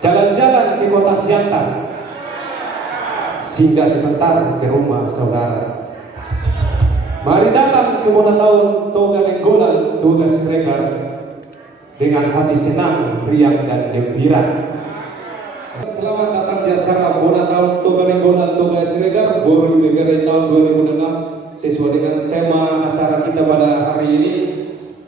jalan-jalan ke kota Siantar, singgah sebentar ke rumah saudara. Mari datang ke Bona Tahun Toga Nenggolan Toga Siregar dengan hati senang, riang dan gembira. Selamat datang di acara Bona Tahun Toga Nenggolan Toga Siregar Boru Negara tahun 2006. Sesuai dengan tema acara kita pada hari ini,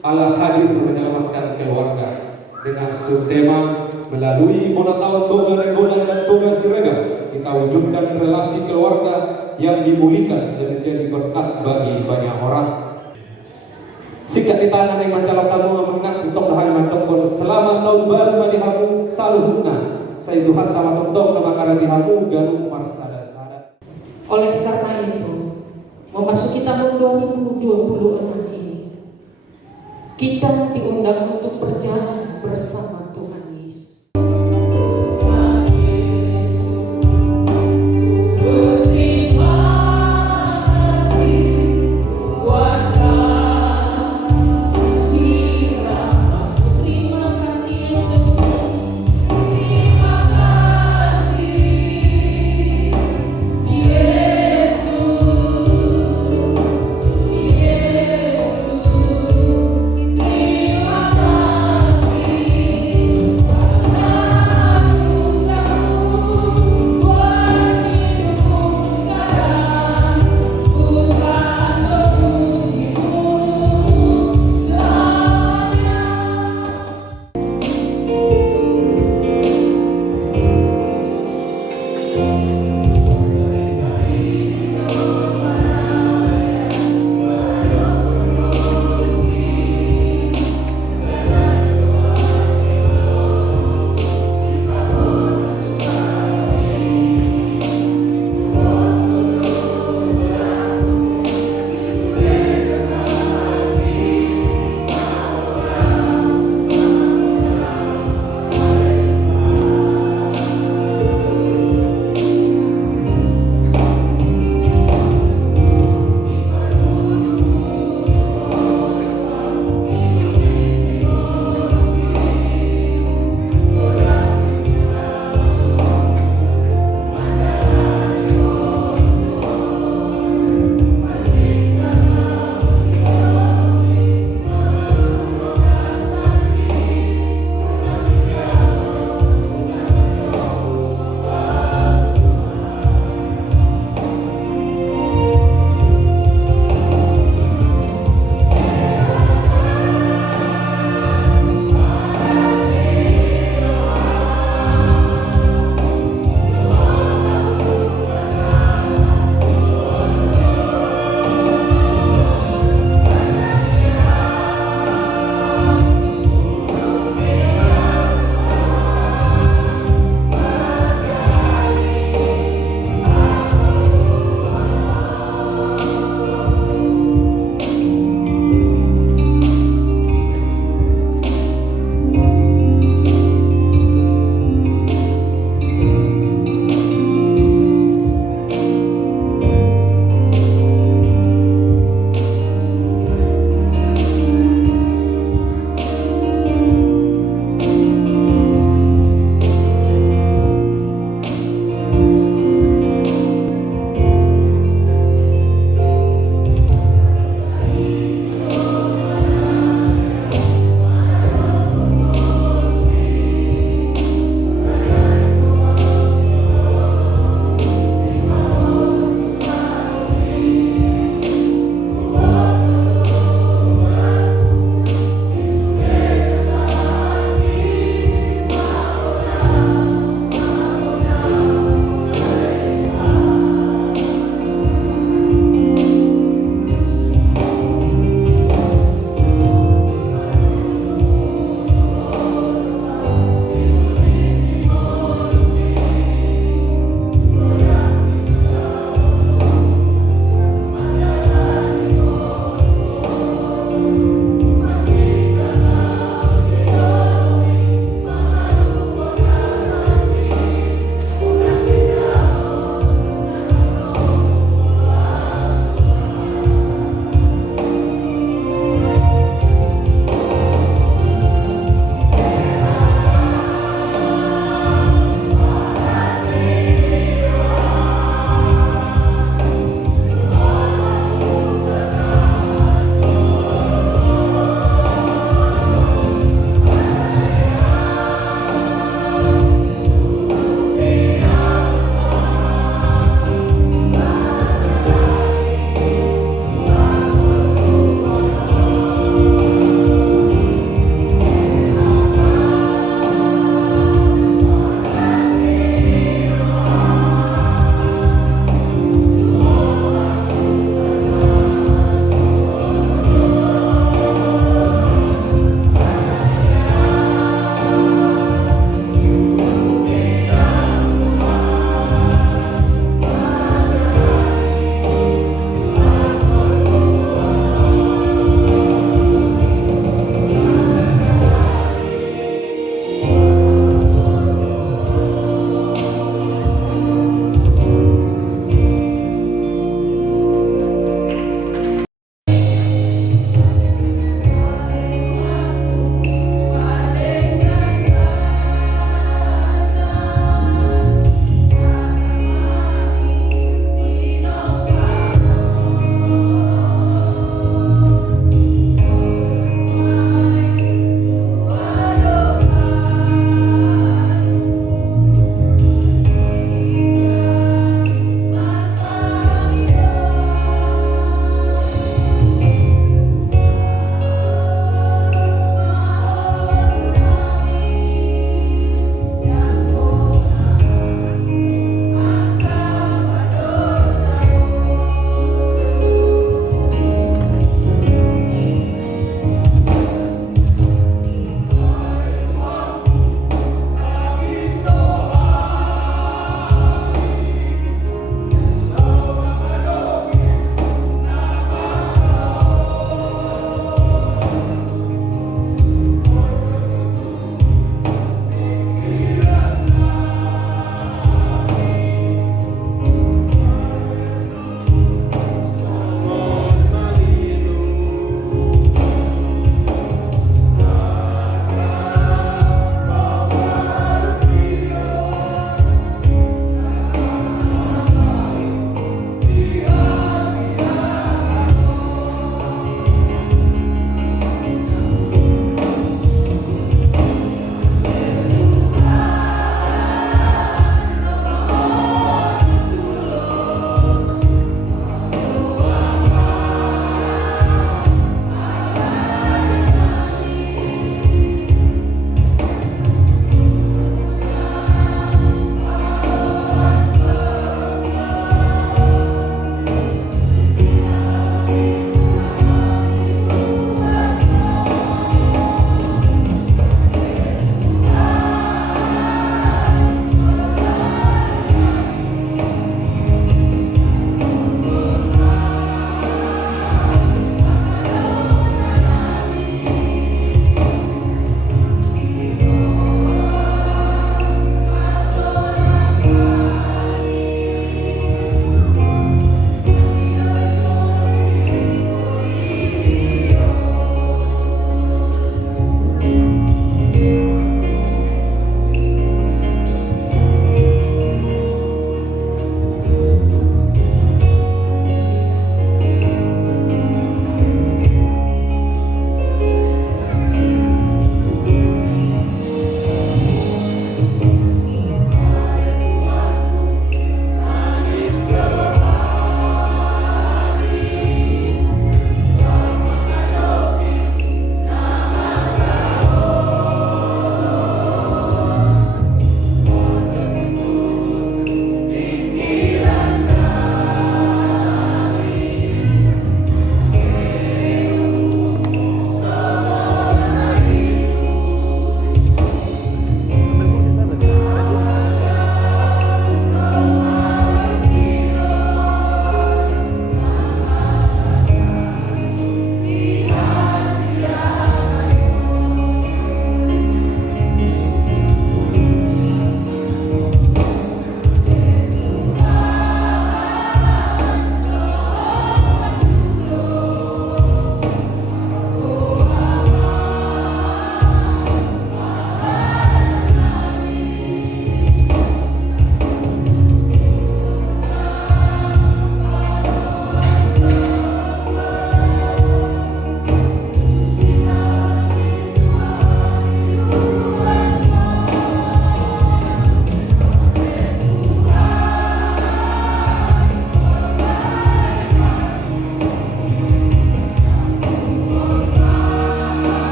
Allah hadir menyelamatkan keluarga, dengan subtema melalui Bona Tahun Toga Nenggolan dan Toga Siregar kita wujudkan relasi keluarga yang dipulihkan dan menjadi berkat bagi banyak orang. Sikat di tangan yang mencalok kamu mengingat tutong dahai mantokon selamat tahun baru bagi kamu saluhna. Saya Tuhan tamat tutong nama karati kamu ganung marsada sada. Oleh karena itu, memasuki tahun 2026 ini, kita diundang untuk berjalan bersama Tuhan Yesus.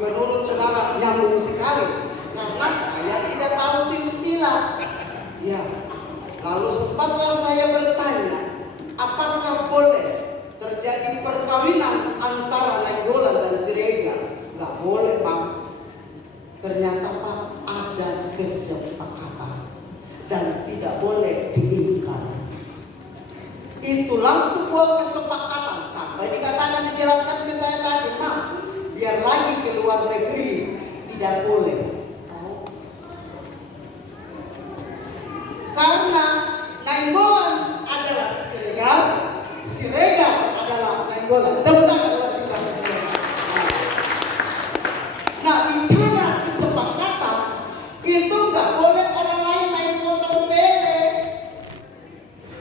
menurut saudara nyambung sekali karena saya tidak tahu silsilah. Ya, lalu sempatlah saya bertanya, apakah boleh terjadi perkawinan antara Nainggolan dan Siregar? Gak boleh, Pak. Ternyata, Pak, ada kesepakatan dan tidak boleh diingkar. Itulah sebuah kesepakatan. Sampai dikatakan, dijelaskan ke saya tadi, Pak, biar lagi ke luar negeri tidak boleh. Karena Nainggolan adalah Siregar, Siregar adalah Nainggolan. Tepuk tangan buat kita semua. Nah, bicara kesepakatan itu nggak boleh orang lain main potong pele.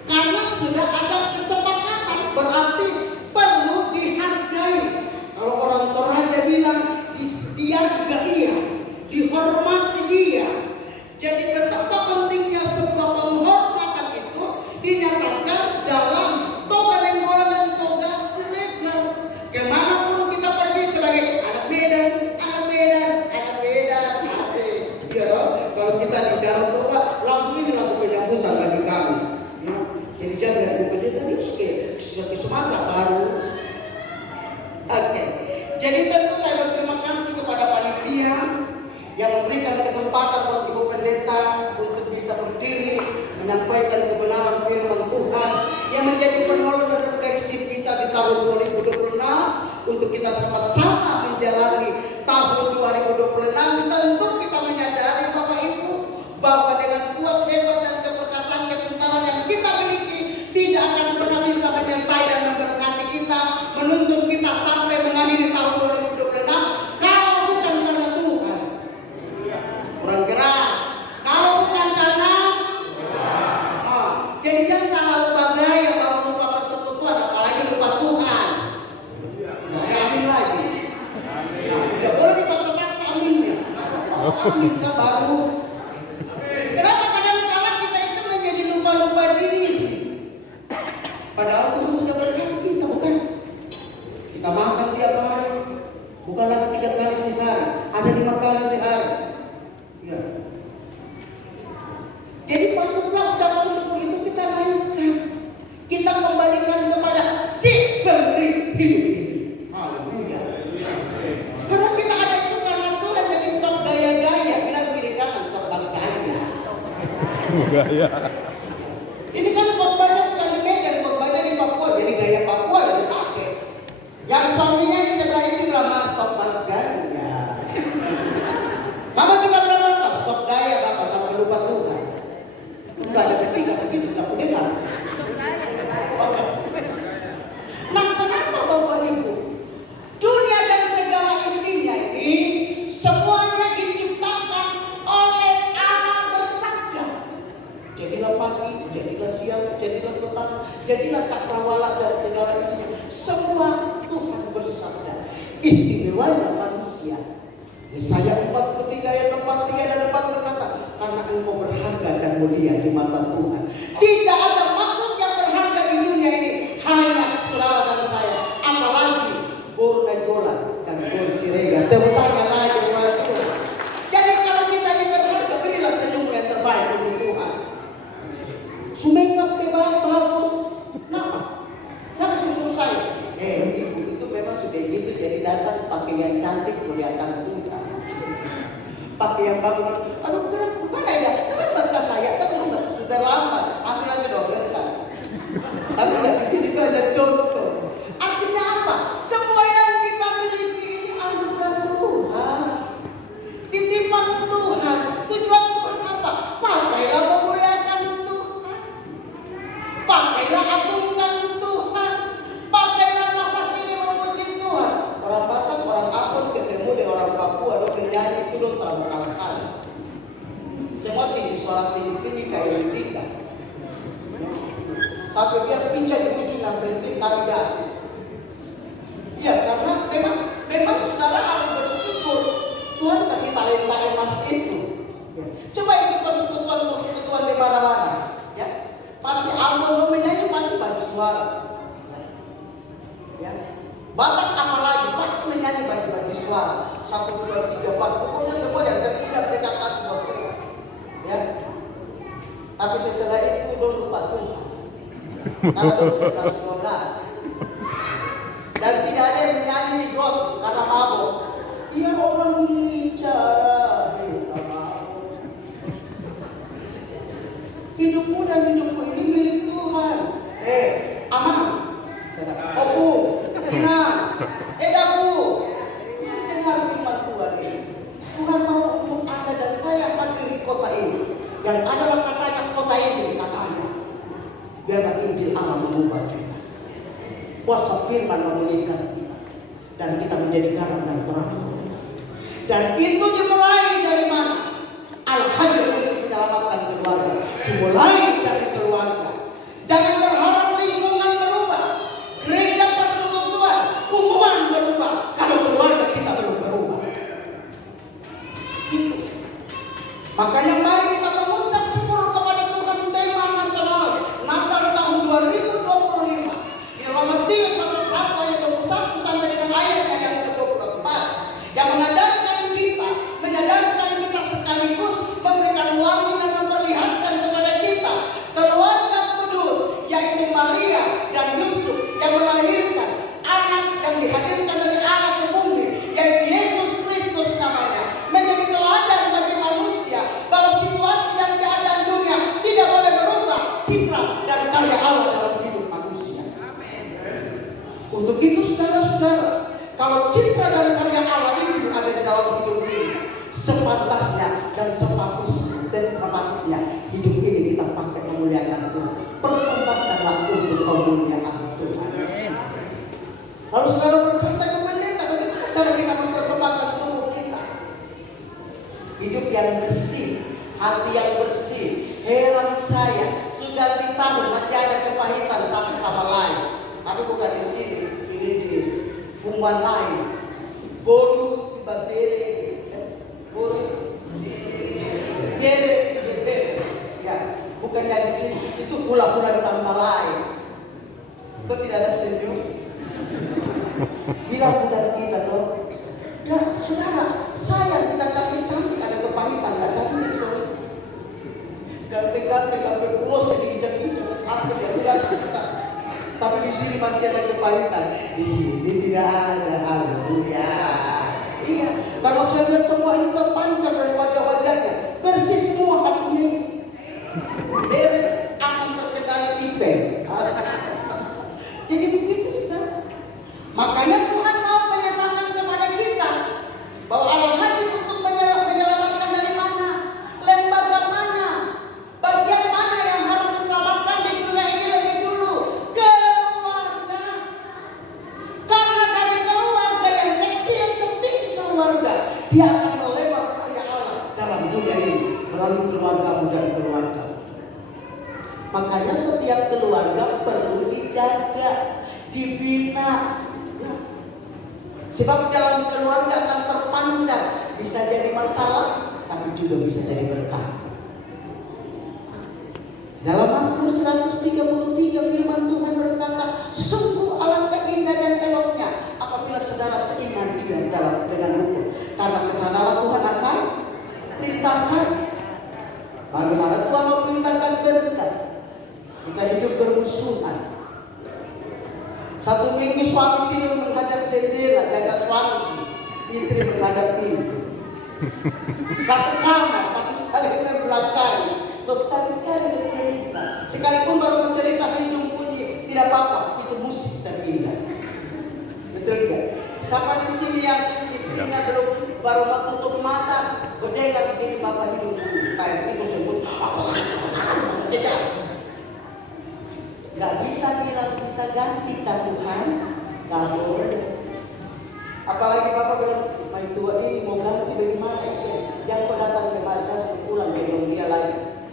Karena sudah ada kesepakatan, berarti perlu dihargai. Kalau orang Toraja bilang dihargai dia, dihormati dia. Jadi betapa pentingnya sebuah penghormatan itu dinyatakan dalam toga Nainggolan dan toga Siregar. Kemanapun kita pergi sebagai anak Medan, asik. Ya, kalau kita di dalam toga, lagu ini lagu penyambutan bagi kami. Ya. Jadi jangan lihat pendeta ini ke Sumatera baru. Oke. Jadi tentu saya berterima kasih kepada panitia yang memberikan kesempatan buat Ibu Pendeta untuk bisa berdiri menyampaikan kebenaran firman Tuhan yang menjadi penolong dan refleksi kita di tahun 2026 untuk kita sama-sama menjalani tahun 2026. Tentu kita menyadari Bapak Ibu bahwa dengan kuat hebat dan keperkasaan kepintaran yang kita miliki tidak akan pernah bisa menyertai dan memberkati kita, menuntun kita sampai mengakhiri tahun 2026 kalau bukan karena Tuhan. Kurang keras. Kalau bukan karena jadi jangan terlalu bagaya baru lupa persekutuan, apalagi lupa Tuhan. Nah, amin lagi. Nah, tidak boleh dipaksa-paksa aminnya. Amin kita baru. Kenapa kadang-kadang kita itu menjadi lupa-lupa diri? Padahal Tuhan sudah berkati kita, bukan? Kita makan tiap hari, bukan lagi 3 kali sehari, ada 5 kali sehari. Ya. Jadi patutlah ucapan syukur itu kita naikkan. Kita kembalikan kepada si pemberi hidup ini. Haleluya. Karena kita ada itu karena Tuhan, jadi stop gaya-gaya. Bilang kiri kanan, stop gaya. Stop gaya. Ini kan khotbahnya bukan di Medan, khotbahnya di Papua. Jadi gaya Papua yang dipakai. Yang suaminya di sebelah itu bilang, stop gaya. Mama juga bilang apa? Stop gaya Bapak sampai lupa Tuhan. Enggak ada bersih, enggak begitu, enggak dengar. Nah, kenapa Bapak Ibu? Dunia dan segala isinya ini semuanya diciptakan oleh Allah bersabda. Jadilah pagi, jadilah siang, jadilah petang, jadilah cakrawala dan segala isinya. Semua Tuhan bersabda. Istimewanya manusia. Yesaya 43 ayat 43 dan 4 berkata, karena engkau berharga dan mulia di mata Tuhan. Tidak ada makhluk yang berharga di dunia ini, hanya saudara dan saya. Apalagi Bor Nainggolan dan Bor Siregar. Tepuk tangan lagi buat Tuhan. Jadi kalau kita ini berharga, berilah senyum yang terbaik untuk Tuhan. Sumekap tebak bagus. Kenapa? Kenapa suruh saya? Ibu itu memang sudah gitu, jadi datang pakai yang cantik muliakan Tuhan. Pakai yang bagus. Aduh, kenapa ya? Kenapa saya? Kenapa? Sudah lambat. Ambil aja doberkan. Tapi nggak di sini tuh ada contoh. Artinya apa? Semua yang kita miliki ini anugerah Tuhan, titipan Tuhan. Tujuan Tuhan apa? Pakailah memuliakan Tuhan. Pakailah agungkan Tuhan. Pakailah nafas ini memuji Tuhan. Orang Batak, orang Ambon ketemu dengan orang Papua, lo bernyanyi itu lo terlalu kalah-kalah. Semua tinggi, suara tinggi-tinggi kayak Yudika. Sampai biar pincah di ujung, yang penting kami gas. Iya, karena memang saudara harus bersyukur Tuhan kasih talenta emas itu. Ya. Coba ikut persekutuan di mana-mana. Ya. Pasti Ambon lo menyanyi pasti bagus suara. Ya. Batak apalagi pasti menyanyi bagi-bagi suara. suara 1, 2, 3, 4, pokoknya semua yang terindah mereka kasih buat Tuhan. Ya. Tapi setelah itu udah lupa Tuhan. Karena baru 11, 12. Dan tidak ada yang menyanyi di got karena mabuk. Dia orang bicara, minta maaf. Hidupmu dan hidupku ini milik Tuhan. Aman, Opu, Ina, Daku, yang dengar firman Tuhan ini. Tuhan mau untuk Anda dan saya hadir di kota ini. Dan adalah katanya kota ini katanya. Biarlah Injil Allah mengubah kita. Kuasa firman memulihkan kita. Dan kita menjadi garam dan terang. Dan itu dimulai dari mana? Al-Hajar untuk menyelamatkan keluarga. Dimulai dari keluarga. Jangan berharap lingkungan berubah. Gereja persekutuan, kumuhan berubah. Kalau keluarga kita belum berubah. Itu. Makanya mari kita mengucap syukur kepada Tuhan tema nasional Natal tahun 2025. Di dalam Matius 1 ayat 21 sampai dengan ayatnya yang ke-24 yang menyadarkan kita sekaligus memberikan warning dan memperlihatkan kepada kita keluarga kudus yaitu Maria dan Yusuf yang melahirkan anak yang dihadirkan dari Allah ke bumi yaitu Yesus Kristus namanya menjadi teladan bagi manusia bahwa situasi dan keadaan dunia tidak boleh merubah citra dan karya Allah dalam hidup manusia. Untuk itu saudara-saudara, kalau citra dan karya Allah itu ada di dalam hidup ini, sepantasnya dan sepatutnya dan sepatutnya hidup ini kita pakai memuliakan Tuhan. Persembahkanlah untuk kemuliaan Tuhan. Lalu saudara berkata ke pendeta, bagaimana cara kita mempersembahkan tubuh kita? Hidup yang bersih, hati yang bersih. Heran saya, sudah di tahun masih ada kepahitan satu sama lain. Tapi bukan di sini, ini di hubungan lain. Boru ibadere, boru bere, ya, bukannya di sini. Itu pula-pula di tempat lain. Kok tidak ada senyum? Bilang bukan kita tuh. Ya, saudara, sayang kita cantik-cantik ada kepahitan, nggak cantik sorry. Ganteng-ganteng sampai pulos jadi injak-injak, aku jatuh-jatuh kita. Tapi di sini masih ada kepahitan. Di sini tidak ada. Haleluya. Iya, kalau saya lihat semua ini terpancar dari wajah-wajahnya, bersih semua hatinya ini. Beres, akan terkendali ipeng. Jadi begitu saudara. Makanya Tuhan mau menyatakan kepada kita bahwa Allah hadir untuk menyelamatkan dari mana, lembaga mana, bagian mana yang harus diselamatkan di dunia ini lebih dulu. Keluarga. Karena dari keluarga yang kecil seperti keluarga, dia akan melebar karya Allah dalam dunia ini melalui keluargamu dan keluarga. Makanya setiap keluarga perlu dijaga, dibina. Sebab dalam keluarga akan terpancar, bisa jadi masalah, tapi juga bisa jadi berkah. Dalam Mazmur 133 firman Tuhan berkata, sungguh alangkah indah dan eloknya apabila saudara seiman dia dengan rukun. Karena kesanalah Tuhan akan perintahkan. Bagaimana Tuhan memerintahkan berkat? Kita hidup bermusuhan. Satu minggu suami tidur menghadap jendela, jaga suami, istri menghadap pintu. Satu kamar, tapi sekali belakang. Terus sekali-sekali bercerita. Sekalipun baru bercerita hidung bunyi, tidak apa-apa. Itu musik terindah. Betul enggak? Sama di sini yang istrinya belum baru mau tutup mata, berdengar begini bapak hidung bunyi. Kayak itu sebut, jejak. Gak bisa bilang bisa ganti kan Tuhan, gak boleh. Apalagi bapak bilang, main tua ini mau ganti bagaimana ini? Jangan datang kemari saya sudah pulang gendong dia lagi.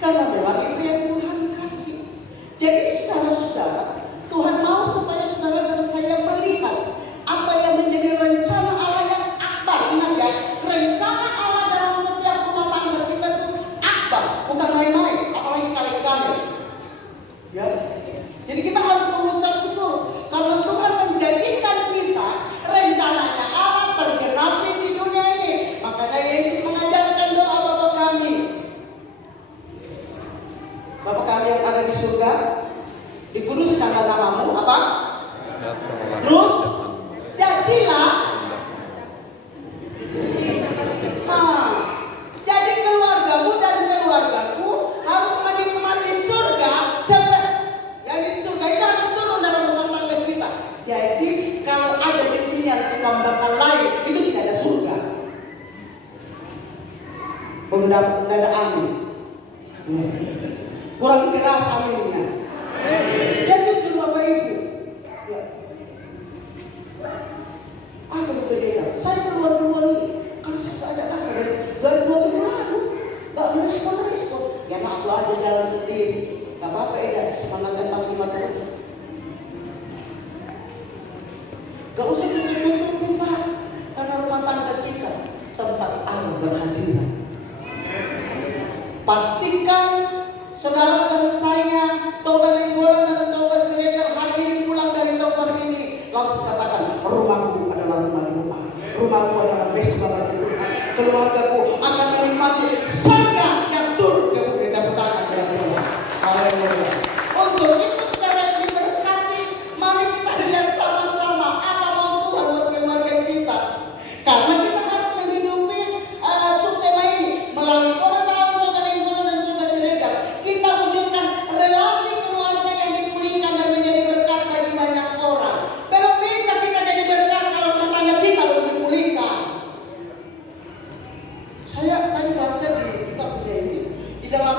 Karena memang itu yang Tuhan kasih. Jadi saudara-saudara, Tuhan mau supaya saudara dan saya melihat apa yang menjadi rencana Allah yang akbar. Ingat ya, rencana Allah dalam setiap rumah tangga kita itu akbar, bukan main-main. Apalagi kali-kali. Ya. Jadi kita harus mengucap syukur karena Tuhan menjadikan kita apa? Terus jadilah. Jadi keluargamu dan keluargaku harus menikmati surga sampai yang di surga itu harus turun dalam rumah tangga kita. Jadi kalau ada di sini yang tukang bakal lain itu tidak ada surga. Udah ada amin. Kurang keras aminnya. Ya jujur Bapak Ibu. Ya. Apa itu dia? Saya keluar ini. Kan saya sudah ajak apa dari 2 minggu lalu. Gak respon. Ya aku aja jalan sendiri. Gak apa-apa ya. Semangat 45 terus. Gak usah tutup-tutupin Pak. Karena rumah tangga kita tempat Allah berhadirat. Pastikan saudara dan saya, Toga Nainggolan dan Toga Siregar hari ini pulang dari tempat ini langsung katakan, rumahku adalah rumah doa, rumahku adalah besok bagi Tuhan, keluargaku akan menikmati surga yang turun ke bumi. Kita katakan berarti Allah. Haleluya. Untuk itu saudara yang diberkati, mari kita lihat sama-sama apa mau Tuhan buat keluarga kita. Karena kita harus menghidupi subtema ini melalui kita wujudkan relasi keluarga yang dipulihkan dan menjadi berkat bagi banyak orang. Belum bisa kita jadi berkat kalau rumah tangga kita belum dipulihkan. Saya tadi baca di kitab ini di dalam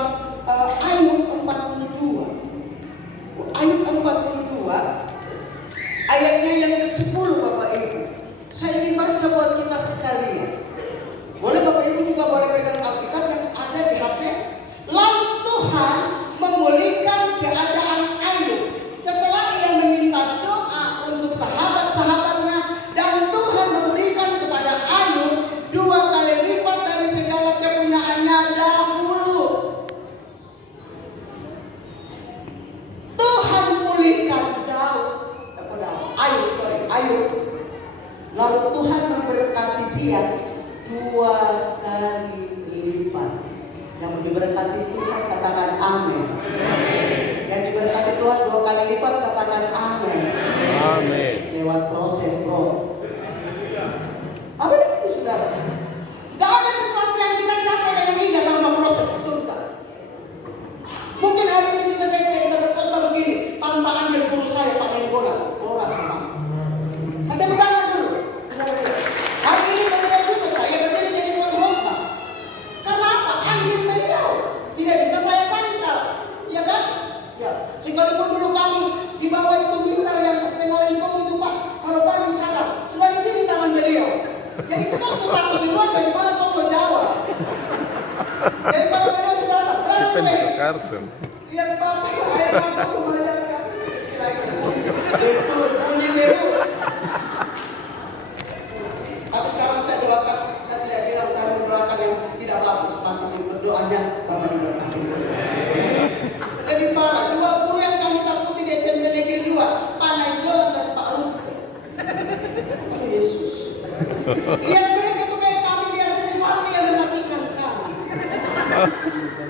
Ayub 42. Ayub 42 ayatnya yang ke-10 Bapak Ibu. Saya ingin baca buat kita sekalian. Boleh Bapak Ibu juga boleh pegang Alkitab yang ada di HP. Lalu Tuhan memulihkan keadaan Ayub setelah ia meminta doa untuk sahabat-sahabatnya, dan Tuhan memberikan kepada Ayub 2 kali lipat dari segala kepunyaannya dahulu. Tuhan pulihkan Ayub. Lalu Tuhan memberkati dia 2 kali lipat. Yang mau diberkati Tuhan katakan amin. Yang diberkati Tuhan 2 kali lipat katakan amin. Amin. Lewat proses bro. Apa itu saudara? Gak ada sesuatu yang kita capai dengan indah tanpa proses, betul tak? Mungkin hari ini juga saya tidak bisa berkata begini tanpa ambil guru saya Pak Nainggolan. Orang sama. Nanti bertanya dulu. Hari ini beliau juga saya berdiri jadi pengkhotbah. Karena apa? Ambil beliau. Tidak bisa saya sangkal. Ya kan? Ya. Sekalipun dulu kami di bawah itu misal yang setengah lengkong itu Pak. Kalau kami salah, sudah di sini tangan beliau. Jadi kita sudah takut di luar dari mana Toko Jawa. Jadi kalau beliau sudah berani Kartun. lihat Bapak, air mata semuanya kan. Betul, bunyi biru. Tapi sekarang saya doakan, saya tidak bilang saya mendoakan yang tidak bagus, pasti berdoanya Bapak diberkati. Lebih parah, 2 guru yang kami takuti di SMP Negeri 2, Pak Nainggolan dan Pak Rupi. Oh Yesus. Lihat mereka itu kayak kami lihat sesuatu yang mematikan kami.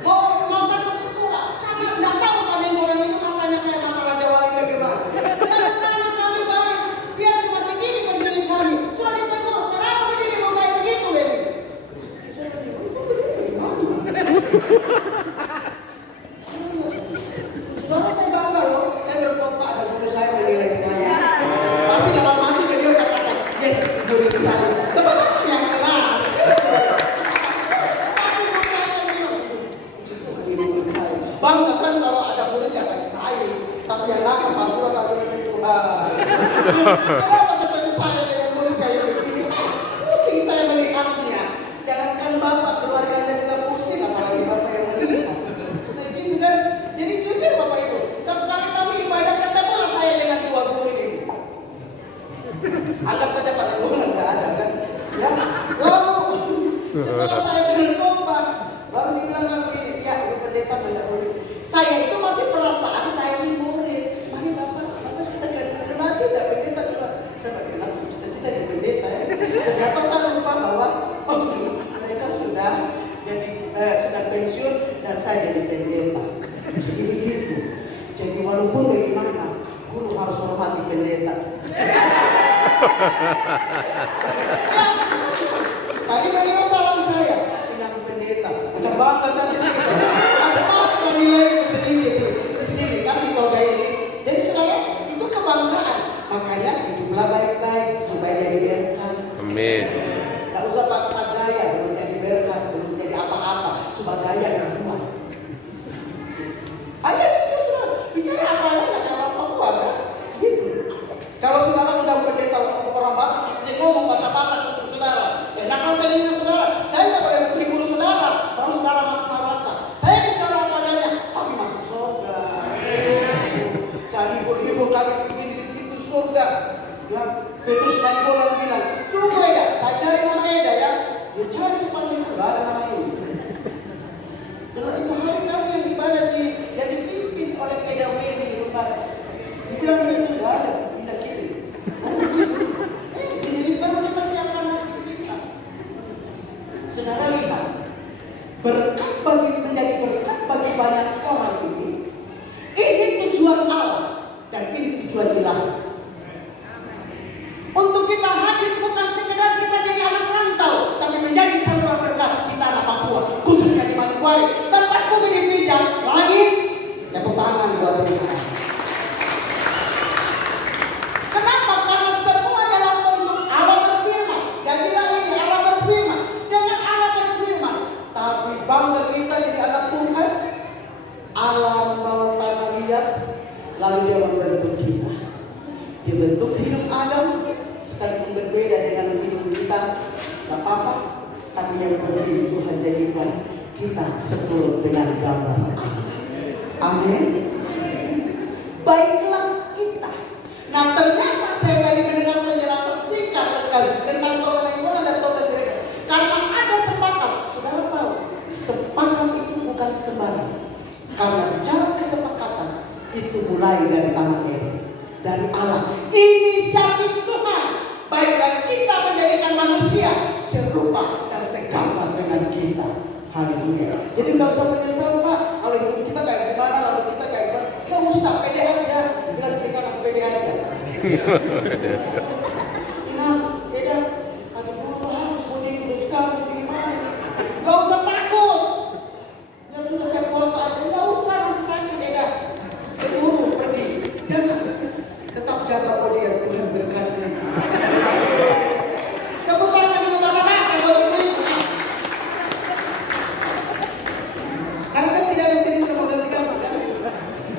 Mau takut sekolah, kami tidak tahu Pak Nainggolan itu matanya kayak mata Raja Wali bagaimana. Dan sekarang kami baris, biar cuma segini berdiri kami. Sudah ditegur, kenapa berdiri mau kayak begitu Beli? Saya berdiri, kok berdiri gimana? Saudara saya bangga loh, saya berkhotbah ada guru saya menilai saya. Pasti dalam hati beliau katakan, yes, murid saya. Tapi yang keras. Pasti guru saya akan bilang, puji Tuhan ini murid saya. Bangga kan kalau ada murid yang baik, tapi yang nakal Pak Guru gak boleh Tuhan. Kenapa ketemu saya dengan murid kayak begini? Pusing saya melihatnya. Jangankan Bapak, keluarganya juga pusing, apalagi Bapak yang melihat. Nah gitu kan. Jadi jujur Bapak Ibu, satu kali kami ibadah ketemulah saya dengan 2 guru ini. Anggap saja Pak Nainggolan nggak ada kan? Ya. Lalu setelah saya berkhotbah, baru dibilang begini, ya pendeta murid. Saya itu masih perasaan saya ini murid. Mari Bapak sedekah mati tidak pendeta juga. Saya kenapa cita-cita jadi pendeta ya? Ternyata saya lupa bahwa mereka sudah pensiun dan saya jadi pendeta. Jadi begitu. Jadi walaupun bagaimana, guru harus pendeta. Tadi beliau salam saya, pinang pendeta. Macam bangga saya sedikit aja. Macam nilai sedikit di sini kan di toga ini. Jadi saudara, itu kebanggaan. Makanya hiduplah baik-baik supaya jadi berkat. Amin. Tidak usah paksa gaya belum jadi berkat, belum jadi apa-apa. Cuma gaya kedua. Ayo jujur saudara, bicara apa aja kayak orang Papua kan? Gitu. Kalau saudara udah pendeta orang Batak, mesti ngomong bahasa Batak untuk saudara. Enak kan telinga saudara. Saya tidak boleh menghibur saudara, baru saudara masuk neraka. Saya bicara apa adanya, tapi masuk surga. Saya hibur-hibur kalian begini di pintu surga. Ya, Petrus naik bola bilang, tunggu Eda, saya cari nama Eda ya. Dia cari sepanjang enggak ada nama ini. Dan itu hari kami yang ibadah dan dipimpin oleh Eda Weni Rumah. Dibilang itu enggak ada, tidak kiri. Jadi baru kita siapkan hati kita. Saudara lihat, berkat menjadi berkat bagi banyak orang ini tujuan Allah dan ini tujuan ilahi. Untuk kita hadir bukan sekedar kita jadi anak rantau, tapi menjadi saluran berkat di tanah Papua, khususnya di Manokwari, tempat bumi dipijak, langit, tepuk tangan buat Tuhan. Kenapa? Karena semua dalam bentuk Allah berfirman. Jadilah ini Allah berfirman. Dengan Allah berfirman, tapi bangga kita jadi anak Tuhan. Allah membawa tanah liat, lalu dia membentuk kita. Dia bentuk hidup Adam, sekalipun berbeda dengan hidup kita, tak apa-apa. Tapi yang penting Tuhan jadikan kita seturut dengan gambar Allah. Amin. Baiklah kita. Nah ternyata saya tadi mendengar penjelasan singkat tentang toga Nainggolan dan toga Sirega. Karena ada sepakat, saudara tahu, sepakat itu bukan sembarang. Karena bicara kesepakatan itu mulai dari Taman Eden, dari Allah. Inisiatif Tuhan. Baiklah kita menjadikan manusia serupa dan segambar dengan kita. Haleluya. Jadi nggak usah menyesal Pak. Kalau hidup kita kayak gimana, lalu kita kayak gimana, nggak usah, pede aja. Bilang kita anak pede aja. Nah, beda. Aduh dulu harus mudik dulu sekarang gimana? Nggak usah takut. Ya sudah saya puasa aja, nggak usah nanti sakit beda. Buru pergi, jangan. Tetap jaga bodi yang Tuhan berkati. Tepuk tangan dulu bapak-bapak buat itu. Karena kan tidak ada cerita menggantikan kan?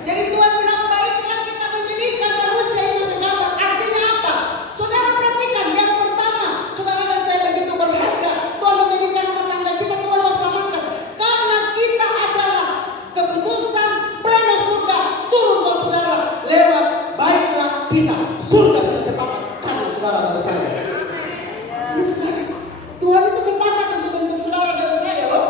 Jadi Tuhan bilang baiklah kita menjadikan manusia itu segambar. Artinya apa? Saudara perhatikan yang pertama, saudara dan saya begitu berharga. Tuhan menjadikan rumah tangga kita, Tuhan mau selamatkan. Karena kita adalah keputusan pleno surga turun buat saudara lewat baiklah kita. Surga sudah sepakat karena saudara dan saya. Tuhan itu sepakat untuk bentuk saudara dan saya loh.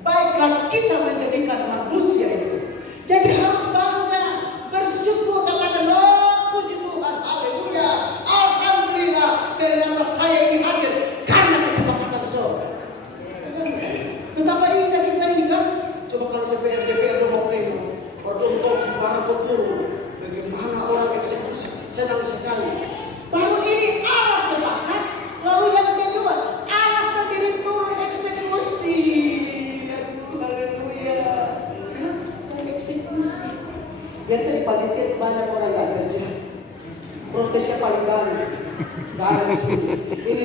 Baiklah kita menjadikan manusia itu. Jadi harus bangga, bersyukur, katakan oh puji Tuhan, haleluya, alhamdulillah, ternyata saya ini hadir karena kesepakatan surga. Betapa indah kita ingat. Coba kalau DPR rumah pleno beruntung barang turun, bagaimana orang eksekusi senang sekali. Baru ini Allah sepakat, lalu yang kedua Allah sendiri turun eksekusi. Haleluya. Kenapa eksekusi? Biasa di panitia banyak orang gak kerja, protesnya paling banyak. Gak ada di sini. Ini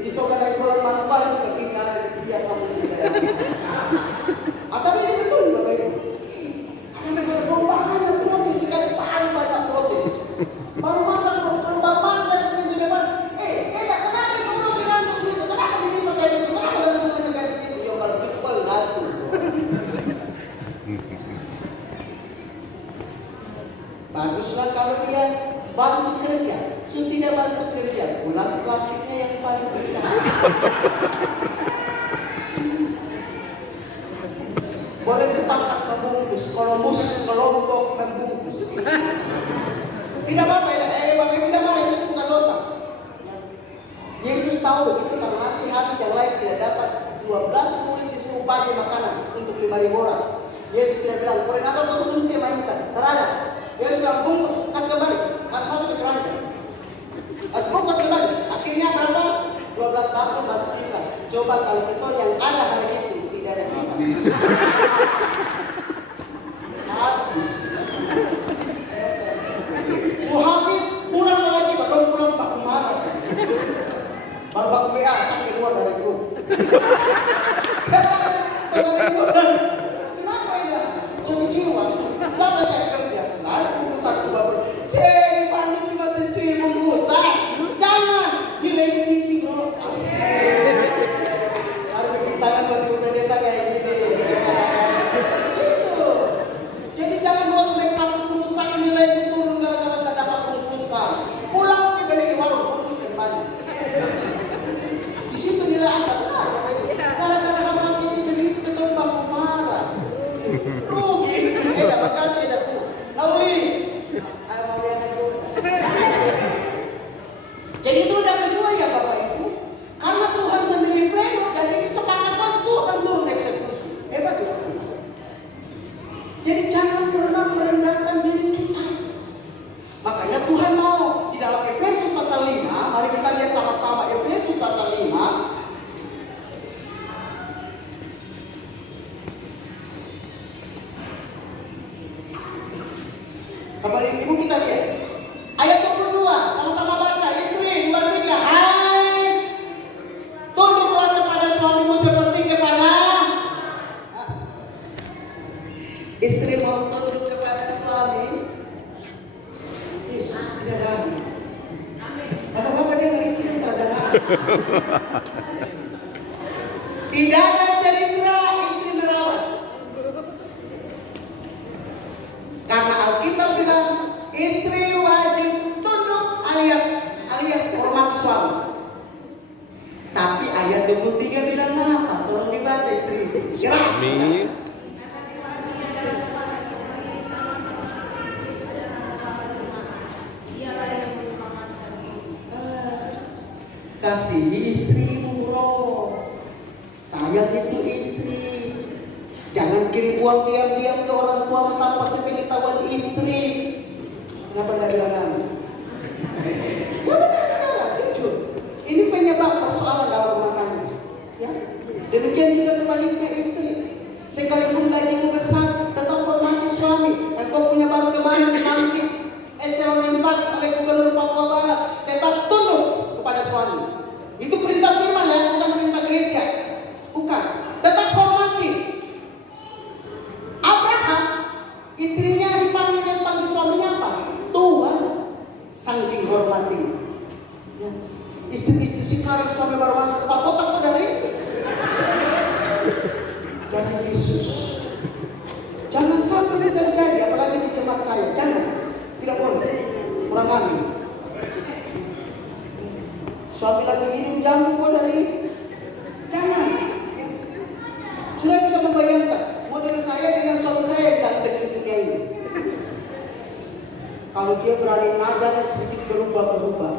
di toga Nainggolan Manokwari kita tinggal dia kamu tidak. Atau ini betul Bapak Ibu? Karena kalau banyak protes sekali paling banyak protes. Baru masa tentang masa dan pintu depan. Kenapa kamu gantung situ? Kenapa begini kayak begitu? Kenapa gantungnya kayak begitu? Ya kalau begitu kau gantung. Baguslah kalau dia bantu kerja. So tidak bantu kerja, pulang plastiknya yang paling besar. Boleh sepakat membungkus, kalau kelompok membungkus. Tidak apa-apa ya, Bapak Ibu jangan itu bukan dosa. Ya. Yesus tahu begitu kalau nanti habis yang lain tidak dapat 12 murid disuruh bagi makanan untuk 5.000 orang. Yesus tidak bilang, koordinator konsumsi sama ikan, terada. Yesus bilang bungkus, kasih kembali, kasih masuk ke keranjang. Habis. Habis kurang lagi baru pulang baku marah. Baru baku WA sang keluar dari grup. Kenapa ya? Jadi jiwa. Kenapa saya kerja? Nggak ada pengusaha ke bapak. Cek, paling cuma secuil pengusaha. Jangan nilai tinggi bro. Asik. Harus bikin tangan buat pendeta kayak gini. Gitu. Jadi jangan buat mereka pengusaha nilai itu turun gara-gara nggak dapat pengusaha. Pulang ke beli di warung bungkus dan banyak. Di situ nilai Anda benar. Gara-gara hal kecil begitu tetap baku marah. Rugi. Dapat kasih dapat. Lauli. Ayo mau lihat itu. Jadi itu udah kedua ya Bapak Ibu. Karena Tuhan sendiri pleno dan ini kesepakatan Tuhan turun eksekusi. Hebat ya. Jadi jangan pernah merendahkan diri kita. Makanya Tuhan mau di dalam Efesus pasal 5, mari kita lihat sama-sama Efesus pasal 5. Bapak Ibu kita lihat. Ayat 22, sama-sama baca. Istri, 2, 3. Hai, tunduklah kepada suamimu seperti kepada istri mau tunduk kepada suami. Yesus tidak ada. Ada bapak dengan istri yang terdalam. Tidak ada cerita istri merawat. Karena Alkitab bilang istri wajib tunduk alias hormat suami. Tapi ayat 23 bilang apa? Tolong dibaca istri. Keras. Kasihi istrimu bro. Sayang itu istri. Jangan kirim uang diam-diam ke orang tua tanpa sepengetahuan istri. Kenapa tidak bilang kami? Ya benar saudara, jujur. Ini penyebab persoalan dalam rumah tangga. Ya, demikian juga sebaliknya istri. Sekalipun gajimu besar, tetap hormati suami. Dan kau punya baru kemarin dilantik eselon 4 oleh Gubernur Papua Barat, tetap tunduk kepada suami. Itu perintah firman ya, bukan perintah gereja. Bukan. Tetap hormati. Abraham, istrinya dipanggil dan panggil suaminya apa? Tuhan, saking hormatinya. Ya. Istri-istri sekarang suami baru masuk ke kota kok dari Yesus. Jangan sampai ini terjadi, apalagi di jemaat saya. Jangan, tidak boleh. Kurang amin. Suami lagi hidup jamu kok dari. Jangan. Ya. Sudah bisa membayangkan model saya dengan suami saya ganteng seperti ini. Kalau dia berani nadanya sedikit berubah-berubah,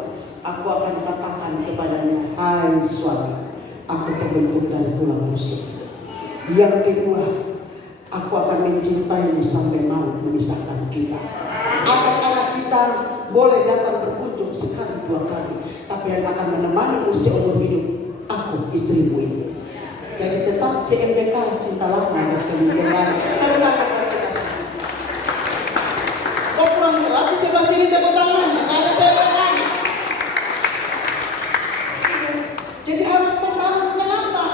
aku akan katakan kepadanya, hai suami, aku terbentuk dari tulang rusuk. Yang kedua, aku akan mencintaimu sampai maut memisahkan kita. Anak-anak kita boleh datang berkunjung sekali 2 kali, tapi yang akan menemanimu seumur hidup, aku istrimu ini. Jadi tetap CMBK cinta lama bersemi dengan tepuk tangan kita. Kok kurang keras di sebelah sini tepuk tangannya? Nggak ada tepuk tangan. Jadi harus terbangun. Kenapa?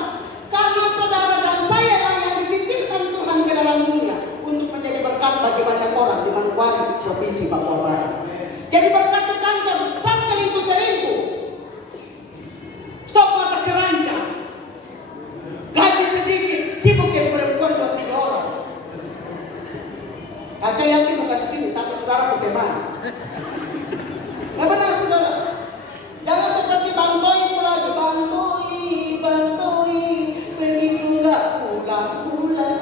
Karena saudara dan saya lah yang dititipkan Tuhan ke dalam dunia untuk menjadi berkat bagi banyak orang di Manokwari, Provinsi Papua Barat. Jadi berkat ke kantor, stop selingkuh-selingkuh. Stop mata keranjang. Gaji sedikit, sibuk dengan perempuan 2-3 orang. Nah, saya yakin bukan di sini, tapi saudara bagaimana? Nggak benar saudara. Jangan seperti Bang Toi pula lagi. Bang Toi, begitu nggak pulang-pulang.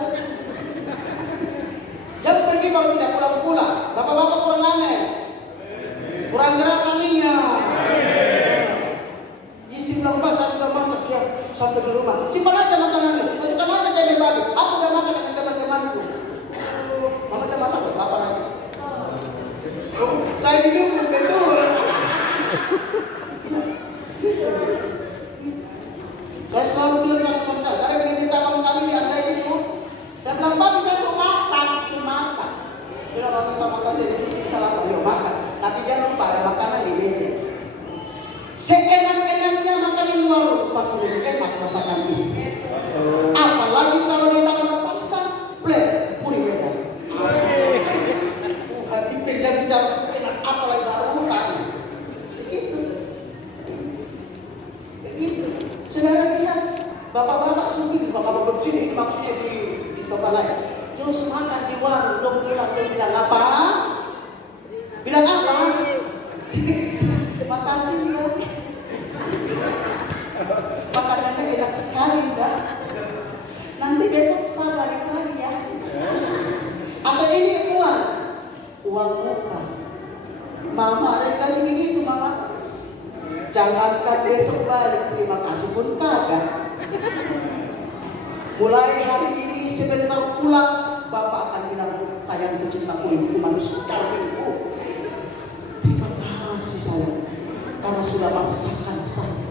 Jangan pergi baru tidak pulang-pulang. Bapak-bapak kurang aneh. Kurang keras anehnya. Istri bilang, Pak, saya sudah masak ya sampai di rumah. Simpan aja makanannya, masukkan aja kayak babi. Aku udah makan dengan teman-temanku. Mama udah masak buat apa lagi? Saya didukung betul. Saya selalu bilang sama suami saya, ada gereja cabang kami di Andai itu Saya bilang, Babi saya suruh masak, cuma masak. Dia bilang, Babi sama kasih ini salah beliau makan. Tapi jangan lupa ada makanan di meja. Seenak-enaknya makan di warung pasti lebih enak masakan istri. Apalagi kalau ditambah salsa, plus puri wedang. Asik. Hati bicara enak apalagi baru tadi. Begitu. Begitu. Saudara lihat, bapak-bapak sendiri, bapak-bapak sini maksudnya di tempat lain. Dia makan di warung, dia bilang apa? Bilang apa? Terima kasih ya. Makanannya enak sekali, Mbak. Nanti besok saya balik lagi ya. Atau ini uang muka. Mama ada kasih begitu, Mama. Jangankan besok balik, terima kasih pun kagak. Mulai hari ini sebentar pulang, Bapak akan bilang, sayang 70.000 manusia Ibu. Terima kasih sayang, karena sudah masakan saya.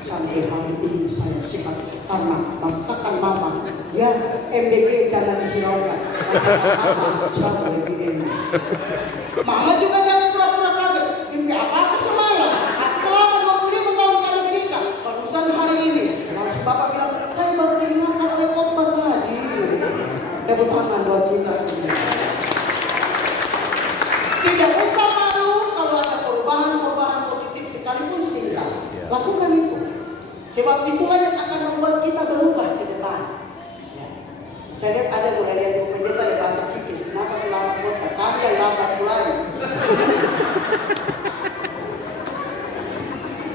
Sampai hari ini saya sehat karena masakan Mama. Ya, MBG jangan dihiraukan. Masakan Mama jauh lebih enak. Mama juga jangan pura-pura kaget. Mimpi apa semalam? Selama 25 tahun kami menikah, barusan hari ini. Langsung Bapak bilang, saya baru diingatkan oleh khotbah tadi. Tepuk tangan buat kita semua. Tidak usah malu kalau ada perubahan positif sekalipun singkat. Lakukan itu. Sebab itulah yang akan membuat kita berubah ke depan. Ya. Saya lihat ada mulai lihat pendeta di Banta Kikis. Kenapa selama khotbah kami lambat mulai?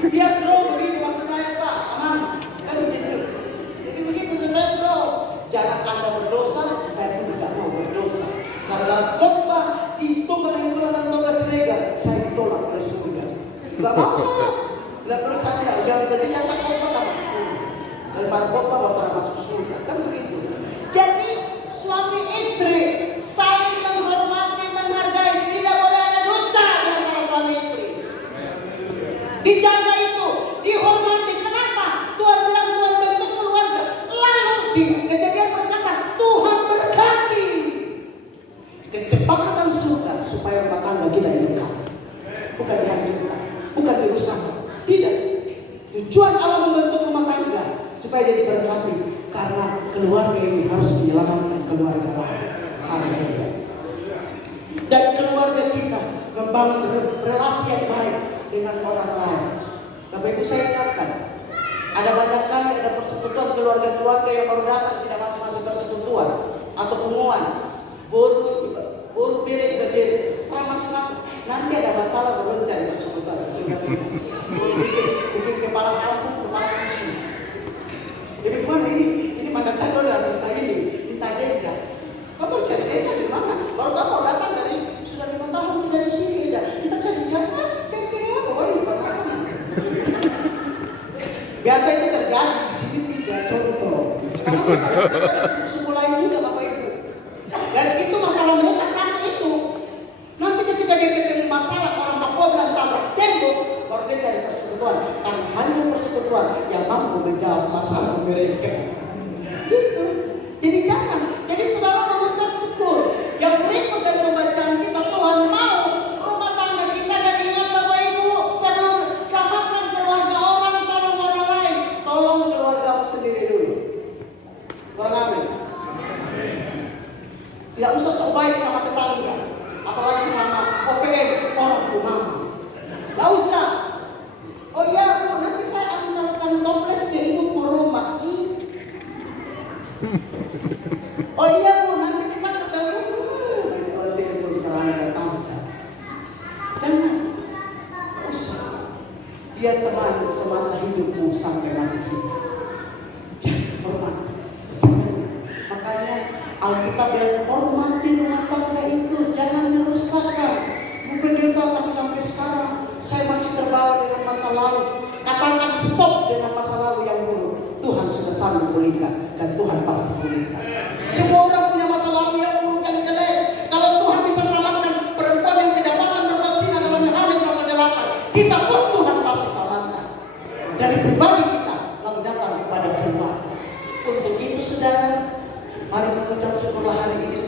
Biar bro begitu waktu saya Pak, aman. Kan begitu. Jadi begitu sebenarnya bro. Jangan Anda berdosa, saya pun tidak mau berdosa. Karena khotbah di Toga Nenggolan dan Toga Siregar, saya ditolak oleh surga. Gak mau saya. Bila perlu saya tidak, yang penting saya khotbah sama masuk surga. Daripada khotbah bakal masuk surga. Kan begitu. Jadi suami istri saling menghormati, menghargai. Tidak boleh ada dosa di antara suami istri. Dijaga itu, dihormati. Kenapa? Tuhan bilang Tuhan bentuk keluarga. Lalu di Kejadian berkata, Tuhan berkati kesepakatan surga supaya rumah tangga kita diberkati. Bukan dihancurkan, bukan dirusakkan. Tidak. Tujuan Allah membentuk rumah tangga supaya dia diberkati karena keluarga ini harus menyelamatkan keluarga lain. Haleluya. Dan keluarga kita membangun relasi yang baik dengan orang lain. Bapak Ibu saya ingatkan, ada banyak kali ada persekutuan keluarga-keluarga yang baru datang tidak masuk-masuk persekutuan atau pengumuman. Baru beret, masuk. Nanti ada masalah baru cari persekutuan. Bikin kepala kampung, kepala musuh. Jadi gimana ini mana calo dan minta denda. Kamu cari denda di mana? Baru kamu datang dari sudah 5 tahun kita di sini, kita cari jangan cari apa? Baru di mana? Biasa itu terjadi di sini 3 contoh. Karena saya semulai juga Bapak Ibu. Dan itu masalah mereka satu itu. Nanti ketika dia ketemu masalah orang Papua bilang tabrak tembok, baru dia cari persekutuan. Karena hanya persekutuan yang mampu menjawab masalah mereka. Gitu. Jadi jangan. Jadi saudara mengucap syukur. Yang berikut dari pembacaan kita, Tuhan mau rumah tangga kita. Dan ingat Bapak Ibu, sebelum selamatkan keluarga orang, tolong orang lain, tolong keluargamu sendiri dulu. Orang amin. Tidak usah sok baik sama tetangga, apalagi sama OPM orang rumah. Tidak usah. Oh iya Bu, nanti saya akan melakukan toples di ibu rumah. Oh iya Bu, nanti kita ketemu. Itu telepon terangga-tangga. Jangan. Usah. Dia teman semasa hidupmu sampai mati kita. Jangan hormat. Makanya Alkitab bilang hormati rumah tangga itu, jangan dirusakkan. Mungkin dia tahu, tapi sampai sekarang saya masih terbawa dengan masa lalu. Katakan stop dengan masa lalu yang buruk. Tuhan sudah sanggup pulihkan dan Tuhan pasti pulihkan. Semua orang punya masa lalu yang buruk dan jelek. Kalau Tuhan bisa selamatkan perempuan yang kedapatan berbuat zina dalam Yohanes pasal 8, kita pun Tuhan pasti selamatkan. Dari pribadi kita lalu datang kepada keluarga. Untuk itu saudara, mari mengucap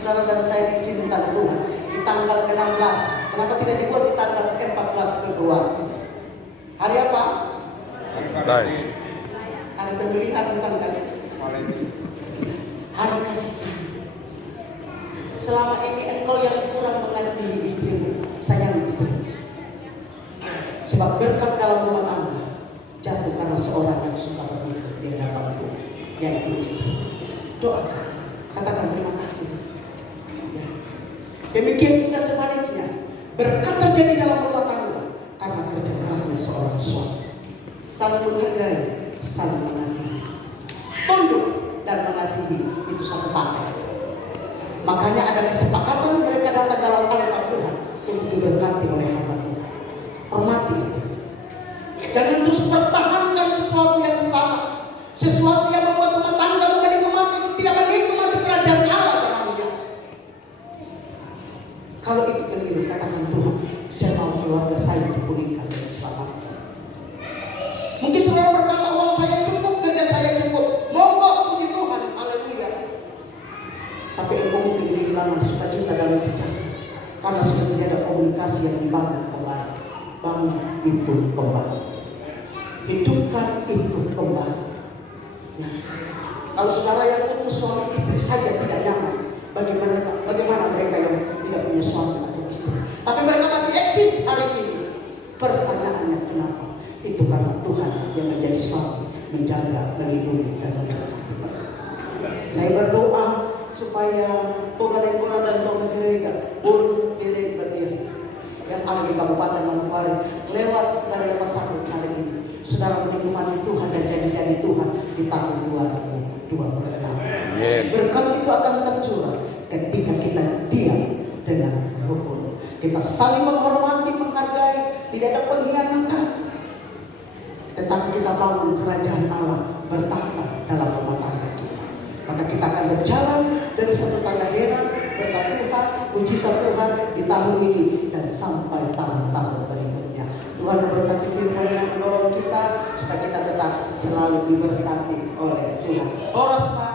saudara dan saya diizinkan Tuhan di tanggal 16. Kenapa tidak dibuat di tanggal 14 Februari? Hari apa? Hari pembelian bukan kan? Hari kasih sayang. Selama ini engkau yang kurang mengasihi istrimu, sayang istri. Sebab berkat dalam rumah tangga jatuh karena seorang yang suka berbuntut di hadapan Tuhan, yaitu istri. Doakan, katakan terima kasih. Ya. Demikian juga sebaliknya, berkat terjadi dalam rumah tangga karena kerja kerasnya seorang suami. Saling menghargai, saling mengasihi, tunduk dan mengasihi itu satu paket. Makanya ada kesepakatan mereka datang dalam altar Tuhan untuk diberkati oleh hamba Tuhan. Hormati itu. Jangan terus pertahankan sesuatu yang salah, sesuatu yang membuat rumah tangga bukan dinikmati, tidak menikmati kerajaan Allah dalamnya. Kalau itu keliru, katakan Tuhan, saya mau keluarga saya dipulihkan dan diselamatkan. Mungkin saudara berkata uang saya cukup, kerja saya cukup, monggo puji Tuhan, haleluya. Tapi engkau mungkin kehilangan sukacita dalam sejahtera karena sudah tidak ada komunikasi yang dibangun kembali. Bangun itu kembali, hidupkan itu kembali. Ya. Kalau saudara yang putus suami istri saja tidak nyaman, bagaimana mereka yang tidak punya suami atau istri? Tapi mereka masih eksis hari ini. Pertanyaannya kenapa? Itu karena Tuhan yang menjadi suami, menjaga, melindungi dan memberkati mereka. Saya berdoa supaya Tuhan yang kurang dan Tuhan Sirega buruk diri berdiri yang ada di Kabupaten Manokwari lewat kepada rumah sakit hari ini. Saudara menikmati Tuhan dan jadi-jadi Tuhan di tahun 2026. Berkat itu akan tercurah ketika kita diam dengan rukun. Kita saling menghormati, menghargai, tidak ada pengkhianatan. Tetapi kita bangun kerajaan Allah bertahta dalam rumah tangga kita. Maka kita akan berjalan dari satu tanda heran, berkat Tuhan, mujizat Tuhan di tahun ini dan sampai tahun-tahun berikutnya. Tuhan memberkati firman-Nya, menolong kita supaya kita tetap selalu diberkati oleh Tuhan. Oras Pak.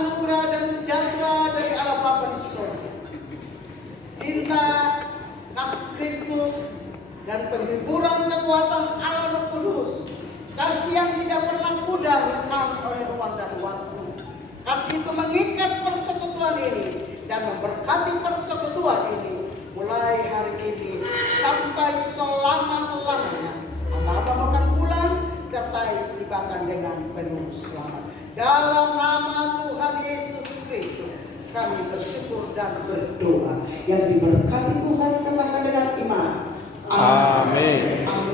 anugerah dan sejahtera dari Allah Bapa di surga, cinta, kasih Kristus, dan penghiburan kekuatan Allah Roh Kudus, kasih yang tidak pernah pudar lekang oleh ruang dan waktu. Kasih itu mengikat persekutuan ini dan memberkati persekutuan ini mulai hari ini sampai selama-lamanya. Hamba-hamba makan pulang serta tibakan dengan penuh selamat. Dalam nama Tuhan Yesus Kristus kami bersyukur dan berdoa. Yang diberkati Tuhan katakan dengan iman. Amin. Amin.